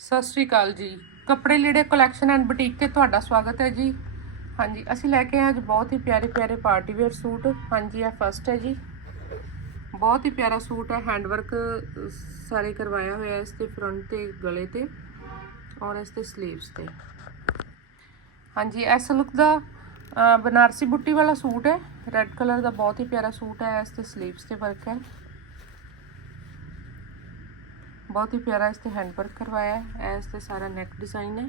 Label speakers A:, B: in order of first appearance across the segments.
A: ਸਤਿ ਸ਼੍ਰੀ ਅਕਾਲ ਜੀ। ਕੱਪੜੇ ਲੀੜੇ ਕਲੈਕਸ਼ਨ ਐਂਡ ਬੁਟੀਕ ਤੇ ਤੁਹਾਡਾ ਸਵਾਗਤ ਹੈ ਜੀ। ਹਾਂਜੀ, ਅਸੀਂ ਲੈ ਕੇ ਆਏ ਅੱਜ ਬਹੁਤ ਹੀ ਪਿਆਰੇ ਪਿਆਰੇ ਪਾਰਟੀ ਵੇਅਰ ਸੂਟ। ਹਾਂਜੀ, ਇਹ ਫਸਟ ਹੈ ਜੀ। ਬਹੁਤ ਹੀ ਪਿਆਰਾ ਸੂਟ ਹੈ ਹੈਂਡ ਵਰਕ ਸਾਰੇ ਕਰਵਾਇਆ ਹੋਇਆ ਇਸ ਤੇ ਫਰੰਟ ਤੇ, ਗਲੇ ਤੇ ਔਰ ਇਸ ਤੇ 슬ੀਵਸ ਤੇ। ਹਾਂਜੀ, ਇਸ ਲੁੱਕ ਦਾ ਬਨਾਰਸੀ ਬੁੱਟੀ ਵਾਲਾ ਸੂਟ ਹੈ। ਰੈੱਡ ਕਲਰ ਦਾ ਬਹੁਤ ਹੀ ਪਿਆਰਾ ਸੂਟ ਹੈ, ਇਸ ਤੇ 슬ੀਵਸ ਤੇ ਵਰਕ ਹੈ। ਬਹੁਤ ਹੀ ਪਿਆਰਾ ਇਸ ਤੇ ਹੈਂਡ ਵਰਕ ਕਰਵਾਇਆ ਹੈ। ਇਸ ਤੇ ਸਾਰਾ ਨੈਕ ਡਿਜ਼ਾਈਨ ਹੈ।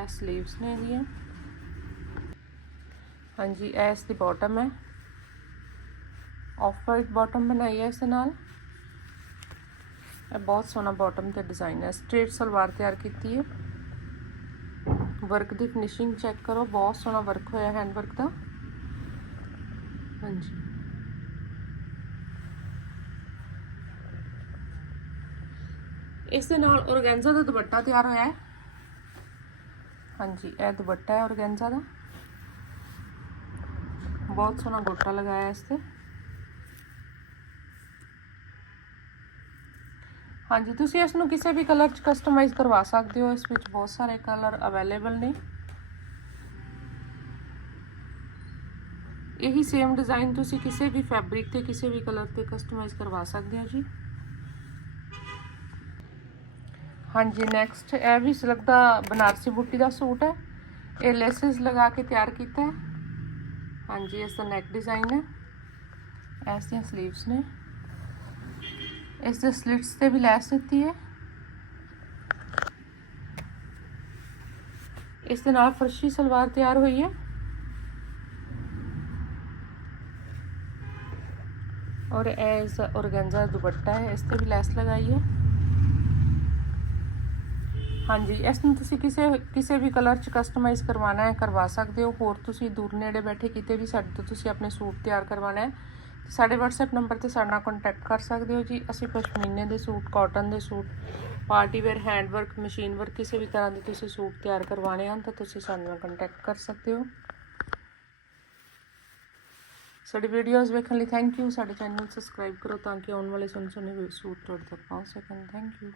A: ਇਹ 슬ੀਵਸ ਨੇ ਇਹਦੀਆਂ। ਹਾਂਜੀ, ਇਹ ਇਸ ਦੀ ਬਾਟਮ ਹੈ। ਆਫ ਵਾਈਟ ਬਾਟਮ ਬਣਾਈ ਹੈ ਇਸ ਦੇ ਨਾਲ। ਇਹ ਬਹੁਤ ਸੋਹਣਾ ਬਾਟਮ ਤੇ ਡਿਜ਼ਾਈਨ ਹੈ। ਸਟ੍ਰੇਟ ਸਲਵਾਰ ਤਿਆਰ ਕੀਤੀ ਹੈ। ਵਰਕ ਦੀ ਫਿਨਿਸ਼ਿੰਗ ਚੈੱਕ ਕਰੋ। ਬਹੁਤ ਸੋਹਣਾ ਵਰਕ ਹੋਇਆ ਹੈਂਡ ਵਰਕ ਦਾ। ਹਾਂਜੀ। ਇਸ ਦੇ ਨਾਲ ਔਰਗੈਂਜ਼ਾ ਦਾ ਦੁਪੱਟਾ ਤਿਆਰ ਹੋਇਆ ਹੈ ਹਾਂਜੀ ਇਹ ਦੁਪੱਟਾ ਹੈ ਔਰਗੈਂਜ਼ਾ ਦਾ ਬਹੁਤ ਸੋਹਣਾ ਗੋਟਾ ਲਗਾਇਆ ਇਸ ਤੇ ਹਾਂਜੀ ਤੁਸੀਂ ਇਸ ਨੂੰ ਕਿਸੇ ਵੀ ਕਲਰ 'ਚ ਕਸਟਮਾਈਜ਼ ਕਰਵਾ ਸਕਦੇ ਹੋ ਇਸ ਵਿੱਚ ਬਹੁਤ ਸਾਰੇ ਕਲਰ ਅਵੇਲੇਬਲ ਨੇ ਇਹੀ ਸੇਮ ਡਿਜ਼ਾਈਨ ਤੁਸੀਂ ਕਿਸੇ ਵੀ ਫੈਬਰਿਕ ਤੇ ਕਿਸੇ ਵੀ ਕਲਰ ਤੇ ਕਸਟਮਾਈਜ਼ ਕਰਵਾ ਸਕਦੇ ਹੋ ਜੀ हाँ जी नैक्सट ए भी सिलक का बनारसी बूटी का सूट है ये लेसिस लगा के तैयार किया हाँ जी इसका नैक डिज़ाइन है इस स्लीवस ने इस स्लिट्स से भी लैस दी है इस फरशी सलवार तैयार हुई है और यह इस औरगेंजा दुपट्टा है इस पर भी लैस लगाई है ਹਾਂਜੀ ਇਸ ਨੂੰ ਤੁਸੀਂ ਕਿਸੇ ਕਿਸੇ ਵੀ ਕਲਰ ਚ ਕਸਟਮਾਈਜ਼ ਕਰਵਾਉਣਾ ਹੈ ਕਰਵਾ ਸਕਦੇ ਹੋ ਹੋਰ ਤੁਸੀਂ ਦੂਰ ਨੇੜੇ ਬੈਠੇ ਕਿਤੇ ਵੀ ਸਾਡੇ ਤੋਂ ਤੁਸੀਂ ਆਪਣੇ ਸੂਟ ਤਿਆਰ ਕਰਵਾਉਣਾ ਹੈ ਤੇ ਸਾਡੇ WhatsApp ਨੰਬਰ ਤੇ ਸਾਡੇ ਨਾਲ ਕੰਟੈਕਟ ਕਰ ਸਕਦੇ ਹੋ ਜੀ ਅਸੀਂ ਪਸ਼ਮੀਨੇ ਦੇ ਸੂਟ ਕਾਟਨ ਦੇ suit party wear hand work machine work ਕਿਸੇ ਵੀ ਤਰ੍ਹਾਂ ਦੇ ਤੁਸੀਂ ਸੂਟ ਤਿਆਰ ਕਰਵਾਉਣੇ ਹਨ ਤਾਂ ਤੁਸੀਂ ਸਾਡੇ ਨਾਲ ਕੰਟੈਕਟ ਕਰ ਸਕਦੇ ਹੋ ਸਾਡੀ ਵੀਡੀਓਜ਼ ਵੇਖਣ ਲਈ ਥੈਂਕ ਯੂ ਸਾਡੇ ਚੈਨਲ ਸਬਸਕ੍ਰਾਈਬ ਕਰੋ ਤਾਂ ਕਿ ਆਉਣ ਵਾਲੇ ਸੁਣ ਸੁਣੇ ਹੋਏ ਸੂਟ ਤੁਹਾਡੇ ਤੱਕ ਪਹੁੰਚ ਸਕਣ ਥੈਂਕ ਯੂ